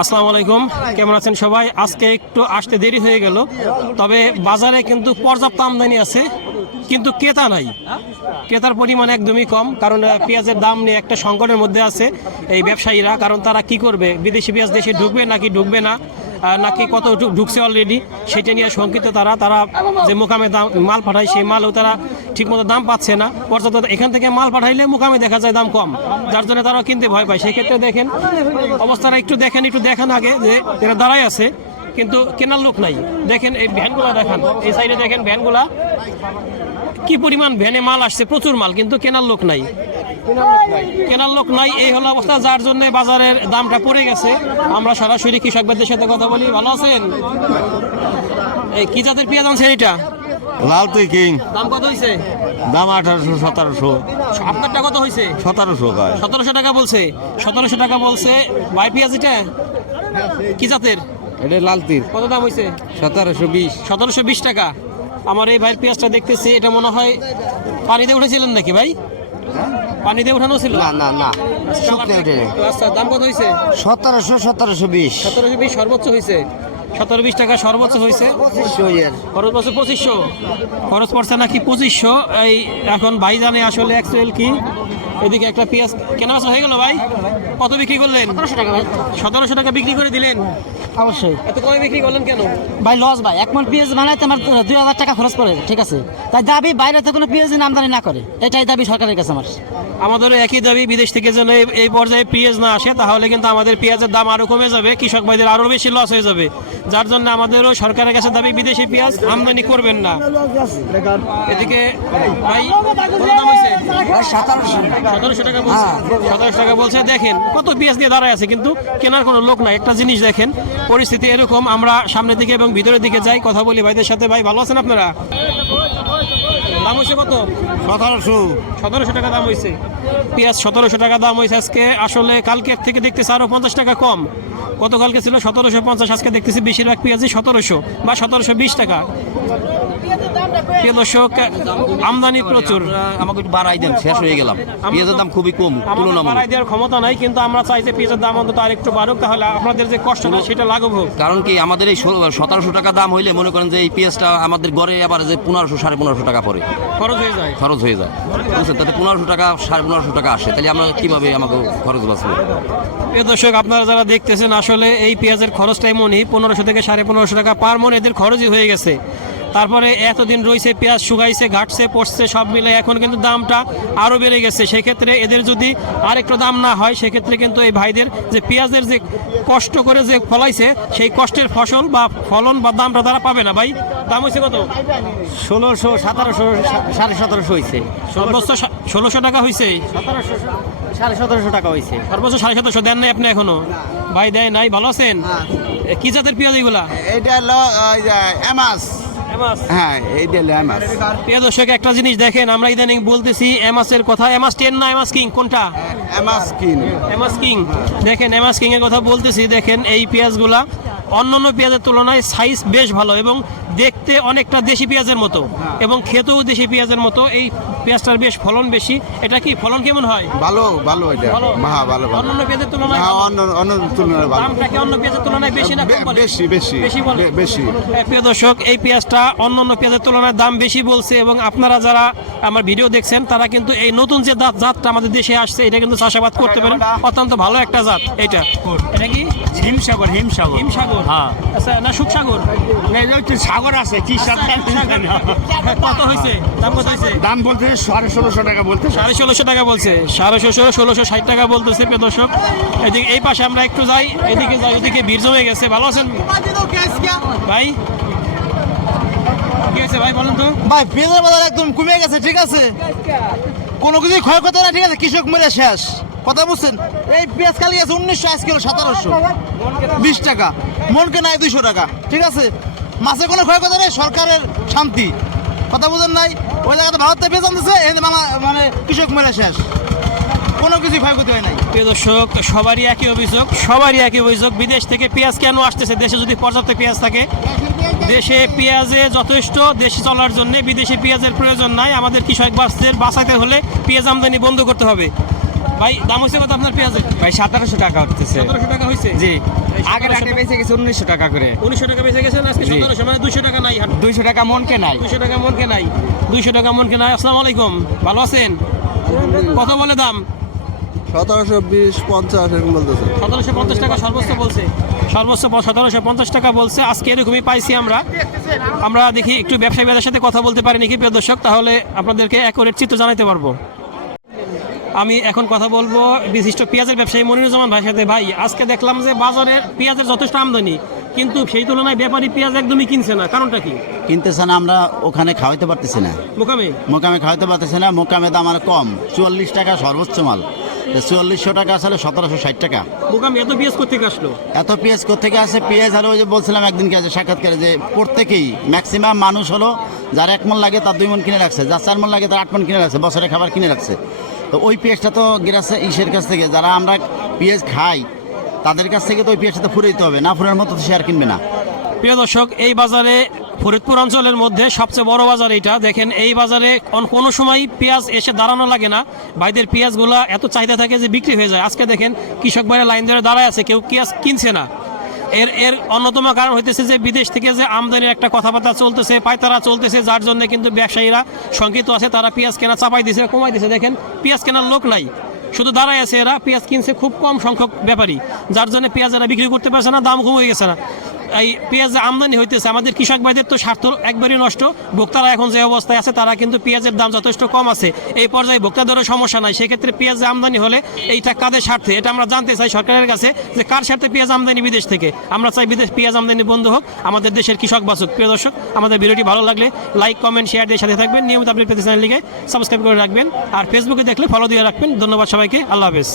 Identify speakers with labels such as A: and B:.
A: আসসালামু আলাইকুম কেমন আছেন সবাই? আজকে একটু আসতে দেরি হয়ে গেল। তবে বাজারে কিন্তু পর্যাপ্ত আমদানি আছে, কিন্তু ক্রেতা নাই। ক্রেতার পরিমাণ একদমই কম, কারণ পেঁয়াজের দাম নিয়ে একটা সংকটের মধ্যে আছে এই ব্যবসায়ীরা, কারণ তারা কি করবে? বিদেশি পেঁয়াজ দেশে ঢুকবে নাকি ঢুকবে না? নাকি কত ঢুকছে অলরেডি সেটা নিয়ে শঙ্কিত তারা। তারা যে মোকামে দাম মাল পাঠায়, সেই মালও তারা ঠিকমতো দাম পাচ্ছে না। পর্যাপ্ত এখান থেকে মাল পাঠাইলে মোকামে দেখা যায় দাম কম। যার জন্য তারা কিনতে ভয় পায়। সেক্ষেত্রে দেখেন, অবস্থাটা একটু দেখেন একটু দেখেন আগে যে এরা দাঁড়ায় আছে, কিন্তু কেনার লোক নাই। দেখেন এই ভ্যানগুলা দেখেন। এই সাইডে দেখেন ভ্যানগুলা। কি পরিমাণ ভ্যানে মাল আসছে? প্রচুর মাল কিন্তু কেনার লোক নাই। কেনার লোক নাই এই হলো অবস্থা যার জন্য বাজারের দামটা পড়ে গেছে। আমরা সরাসরি কৃষকদের সাথে কথা বলি। ভালো আছেন? এই কি জাতের পেঁয়াজ আনছে এইটা
B: লাল তুই কিং।
A: দাম কত হয়েছে
B: দাম আঠারোশো সতেরোশো।
A: আপনারটা কত হয়েছে
B: সতেরোশো
A: সতেরোশো টাকা বলছে। সতেরোশো টাকা বলছে। ভাই পেঁয়াজ এটা? কি জাতের?
B: এটা লাল তীর
A: কত দাম হয়েছে
B: সতেরোশো বিশ।
A: সতেরোশো বিশ টাকা। আমার এই ভাইয়ের পেঁয়াজটা দেখতেছি এটা মনে হয় পানিতে উঠেছিলেন নাকি ভাই? পানিতে উঠানো ছিল?
B: না না না। শুকনো উঠে
A: আচ্ছা দাম কত হয়েছে
B: সতেরোশো সতেরোশো বিশ।
A: সতেরোশো বিশ সর্বোচ্চ হয়েছে সতেরো বিশ টাকা সর্বোচ্চ হয়েছে খরচ পড়ছে পঁচিশশো। খরচ পড়ছে নাকি পঁচিশশো? এই এখন ভাই জানে আসলে অ্যাকচুয়াল কি? এদিকে একটা পেঁয়াজ কেনা হয়ে গেল ভাই? কত বিক্রি করলেন? টাকা সতেরোশো টাকা বিক্রি করে দিলেন?
C: অবশ্যই।
A: এত কমে বিক্রি করলেন কেন?
C: ভাই লস ভাই। এক মন পেঁয়াজ বানাইতে আমার দুই হাজার টাকা খরচ পড়ে ঠিক আছে? তাই দাবি বাইরে থেকে কোনো পেঁয়াজ যেন আমদানি না করে। এটাই দাবি সরকারের কাছে আমার।
A: আমাদেরও একই দাবি বিদেশ থেকে যেন এই- পর্যায়ে পেঁয়াজ না আসে তাহলে কিন্তু আমাদের পেঁয়াজের দাম আরও কমে যাবে কৃষক ভাইদের আরও বেশি লস হয়ে যাবে। যার জন্য আমাদেরও সরকারের কাছে দাবি বিদেশি পেঁয়াজ আমদানি করবেন না। এদিকে ভাই সতেরোশো। টাকা বলছে। সতেরোশো টাকা বলছে দেখেন কত পেঁয়াজ দিয়ে দাঁড়ায় আছে কিন্তু কেনার কোনো লোক নাই। একটা জিনিস দেখেন পরিস্থিতি এরকম আমরা সামনের দিকে এবং ভিতরের দিকে যাই কথা বলি ভাইদের সাথে। ভাই ভালো আছেন আপনারা? দাম হয়েছে কত?
B: সতেরোশো।
A: সতেরোশো টাকা দাম হয়েছে। পেঁয়াজ সতেরোশো টাকা দাম হয়েছে আজকে। আসলে কালকের থেকে দেখতেছি আরও পঞ্চাশ টাকা কম। গতকালকে ছিল সতেরোশো পঞ্চাশ আজকে দেখতেছি বেশিরভাগ পেঁয়াজই সতেরোশো বা সতেরোশো বিশ টাকা। প্রিয় দর্শক আমদানি প্রচুর।
D: আমাকে একটু বাড়াই দেন শেষ হয়ে গেলাম। পেঁয়াজের দাম খুবই কম তুলনামূলক।
A: বাড়াই দেওয়ার ক্ষমতা নাই কিন্তু আমরা চাই যে পেঁয়াজের দাম অন্তত আর একটু বাড়ুক তাহলে আপনাদের যে কষ্টটা সেটা লাঘব হোক।
D: কারণ কি আমাদের এই সতেরোশো টাকা দাম হইলে মনে করেন যে এই পেঁয়াজটা আমাদের গড়ে আবার যে পনেরোশো সাড়ে পনেরোশো টাকা পড়ে।
A: খরচ হয়ে যায়।
D: খরচ হয়ে যায়। বুঝছেন? তাতে পনেরোশো টাকা সাড়ে পনেরোশো টাকা আসে। তাহলে আমরা কীভাবে আমাকে খরচ বাঁচবে?
A: প্রিয় দর্শক আপনারা যারা দেখতেছেন আসলে এই পেঁয়াজের খরচটা এমনই পনেরোশো থেকে সাড়ে পনেরোশো টাকা পার মন এদের খরচই হয়ে গেছে। তারপরে এতদিন রয়েছে পেঁয়াজ শুকাইছে ঘাটছে পড়ছে সব মিলে এখন কিন্তু দামটা আরও বেড়ে গেছে। সেক্ষেত্রে এদের যদি আরেকটু দাম না হয় সেক্ষেত্রে কিন্তু এই ভাইদের যে পেঁয়াজের যে কষ্ট করে যে ফলাইছে সেই কষ্টের ফসল বা ফলন বা দামটা তারা পাবে না ভাই। দাম হয়েছে কত?
C: ষোলোশো সতেরোশো সাড়ে সতেরোশো হয়েছে
A: সর্বোচ্চ ষোলোশো টাকা হয়েছে
C: সতেরোশো সাড়ে সতেরোশো টাকা হয়েছে
A: সর্বোচ্চ সাড়ে সতেরোশো দেন নাই আপনি এখনও? ভাই দেয় নাই ভালো আছেন? কি জাতের পেঁয়াজ এগুলা?
B: এটা হলো এমাস। হ্যাঁ এইটা এমাস
A: প্রিয় দর্শক একটা জিনিস দেখেন আমরা ইদানিং বলতেছি এমাসের কথা। এমাস টেন না এমাস কিং কোনটা?
B: এমাস কিং
A: এমাস কিং দেখেন এমাস কিং এর কথা বলতেছি দেখেন এই পেঁয়াজগুলা অন্যান্য পেঁয়াজের তুলনায় সাইজ বেশ ভালো এবং দেখতে অনেকটা দেশি পেঁয়াজের মতো এবং খেতেও দেশি পেঁয়াজের মতো। এই পেঁয়াজটার বেশ ফলন বেশি। এটা কি ফলন কেমন হয়?
B: ভালো ভালো এটা। হ্যাঁ ভালো
A: অন্যান্য পেঁয়াজের তুলনায়
B: হ্যাঁ অন্য অন্য তুলনায় ভালো।
A: দামটা কি অন্য পেঁয়াজের তুলনায় বেশি না কম
B: বেশি বেশি
A: বেশি
B: বেশি।
A: হ্যাঁ, প্রিয় দর্শক এই পেঁয়াজটা অন্যান্য পেঁয়াজের তুলনায় দাম বেশি বলছে এবং আপনারা যারা আমার ভিডিও দেখছেন তারা কিন্তু এই নতুন যে জাত জাতটা আমাদের দেশে আসছে এটা কিন্তু চাষাবাদ করতে পারেন। অত্যন্ত ভালো একটা জাত এটা। এটা কি?
E: হিমসাগর হিমসাগর।
A: হিমসাগর?
E: হ্যাঁ।
A: আচ্ছা না সুখসাগর?
E: না, সাগর আছে কি সাগর
A: হ্যাঁ, কত হয়েছে? দাম কত হয়েছে?
E: দাম বলতে সাড়ে ষোলোশো টাকা বলতে
A: সাড়ে ষোলোশো টাকা বলছে। সাড়ে ষোলোশো ষোলোশো ষাট টাকা বলতেছে প্রিয় দর্শক এদিকে এই পাশে আমরা একটু যাই এদিকে যাই এদিকে ভিড় জমে গেছে। ভালো আছেন? ভাই? কি হয়েছে ভাই বলুন তো?
C: ভাই পেঁয়াজের বাজার একদম কমে গেছে ঠিক আছে? কোনো কিছুই ক্ষয়ক্ষতি না ঠিক আছে? কৃষক মেরে শেষ। কথা বুঝছেন? এই পেঁয়াজ কালি আছে উনিশশো আশি কিলো সতেরোশো। বিশ টাকা। মনকে নাই দুইশো টাকা ঠিক আছে? মাছে কোনো ক্ষয়ক্ষতি নেই সরকারের শান্তি। কথা বুঝেন নাই? ওই জায়গাতে ভারত থেকে পেঁয়াজ আনতেছে এই মামা মানে কৃষক মেরে শেষ। কোনো কিছু ক্ষয়ক্ষতি হয় নাই।
A: প্রিয় দর্শক সবারই একই অভিযোগ সবারই একই অভিযোগ। বিদেশ থেকে পেঁয়াজ কেন আসতেছে? দেশে যদি পর্যাপ্ত পেঁয়াজ থাকে দেশে পেঁয়াজে যথেষ্ট দেশে চলার জন্য বিদেশি পেঁয়াজের প্রয়োজন নাই। আমাদের কৃষক বাসদের বাঁচাতে হলে পেঁয়াজ আমদানি বন্ধ করতে হবে। ভাই দাম হয়েছে কত আপনার পেঁয়াজের?
F: ভাই সতেরোশো টাকা উঠতেছে।
A: সতেরোশো টাকা হয়েছে?
F: জি। আগের
A: 1700
F: হাটে বেঁচে গেছে উনিশশো টাকা করে।
A: উনিশশো টাকা বেঁচে গেছেন আজকে সতেরোশো মানে দুশো টাকা নাই
F: দুইশো টাকা মন
A: দুইশো টাকা মন কেনাই দুইশো টাকা মন কেনাই আসসালামু আলাইকুম। ভালো আছেন? কত বলে দাম?
G: সতেরোশো বিশ পঞ্চাশ এরকম বলতেছে।
A: সতেরোশো পঞ্চাশ টাকা সর্বোচ্চ বলছে। সর্বোচ্চ সতেরোশো পঞ্চাশ টাকা বলছে। আজকে এরকমই পাইছি আমরা। আমরা দেখি একটু ব্যবসায়ীদের সাথে কথা বলতে পারি নাকি প্রিয় দর্শক? তাহলে আপনাদেরকে অ্যাকুরেট চিত্র জানাতে পারব। আমি এখন কথা বলব বিশিষ্ট পেঁয়াজের ব্যবসায়ী মনিরুজ্জামান ভাইয়ের সাথে। ভাই আজকে দেখলাম যে বাজারে পেঁয়াজের যথেষ্ট আমদানি কিন্তু সেই তুলনায় ব্যাপারী পেঁয়াজ একদমই কিনছে না। কারণটা কি?
B: কিনতেছে না আমরা ওখানে খাওয়াইতে পারতেছি না।
A: মোকামে?
B: মোকামে খাওয়াইতে পারতেছি না মোকামে দাম আর কম। চুয়াল্লিশ টাকা সর্বোচ্চ মাল। চুয়াল্লিশশো টাকা আসলে সতেরোশো ষাট টাকা।
A: মোকামে এত পেঁয়াজ করতে আসলো?
B: এত পেঁয়াজ কোথেকে আছে পেঁয়াজ আর ওই যে বলছিলাম একদিনকে আছে সাক্ষাৎকারে যে প্রত্যেকেই ম্যাক্সিমাম মানুষ হলো যার এক মন লাগে তার দুই মন কিনে রাখছে যার চার মন লাগে তার আট মন কিনে রাখছে বছরে খাবার কিনে রাখছে। তো ওই পেঁয়াজটা তো গেরাছে ইসের কাছ থেকে। যারা আমরা পেঁয়াজ খাই, তাদের কাছ থেকে তো ওই পেঁয়াজটা তো ফুরাইতে হবে। না ফুরার মতো তো আর কিনবে না।
A: প্রিয় দর্শক, এই বাজারে ফরিদপুর অঞ্চলের মধ্যে সবচেয়ে বড় বাজার এটা দেখেন, এই বাজারে কোনো সময় পেঁয়াজ এসে দাঁড়ানো লাগে না। ভাইদের পেঁয়াজগুলো এত চাহিদা থাকে যে বিক্রি হয়ে যায়। আজকে দেখেন, কৃষক ভাইরা লাইন ধরে দাঁড়ায় আছে, কেউ পেঁয়াজ কিনছে না। এর এর অন্যতম কারণ হইতেছে যে বিদেশ থেকে যে আমদানির একটা কথাবার্তা চলতেছে পায়তারা চলতেছে, যার জন্য কিন্তু ব্যবসায়ীরা শঙ্কিত আছে, তারা পেঁয়াজ কেনা চাপাই দিছে, কমাই দিছে। দেখেন, পেঁয়াজ কেনার লোক নাই, শুধু দাঁড়াই আছে এরা, পেঁয়াজ কিনছে খুব কম সংখ্যক ব্যাপারী, যার জন্য পেঁয়াজ এরা বিক্রি করতে পারছে না, দাম কমে গেছে না। এই পেঁয়াজ আমদানি হইতেছে, আমাদের কৃষক ভাইদের তো স্বার্থ একবারই নষ্ট। ভোক্তারা এখন যে অবস্থায় আছে, তারা কিন্তু পেঁয়াজের দাম যথেষ্ট কম আছে। এই পর্যায়ে ভোক্তাদেরও সমস্যা নাই। সেক্ষেত্রে পেঁয়াজ আমদানি হলে এইটা কাদের স্বার্থে? এটা আমরা জানতে চাই সরকারের কাছে যে কার স্বার্থে পেঁয়াজ আমদানি বিদেশ থেকে? আমরা চাই বিদেশ পেঁয়াজ আমদানি বন্ধ হোক, আমাদের দেশের কৃষক বাসুক প্রিয় দর্শক, আমাদের ভিডিওটি ভালো লাগলে লাইক, কমেন্ট শেয়ার দিয়ে সাথে থাকবেন। নিয়মিত আপনি পেতে চ্যানেলটিকে সাবস্ক্রাইব করে রাখবেন। আর ফেসবুকে দেখলে ফলো দিয়ে রাখবেন। ধন্যবাদ সবাইকে। আল্লাহ হাফেজ।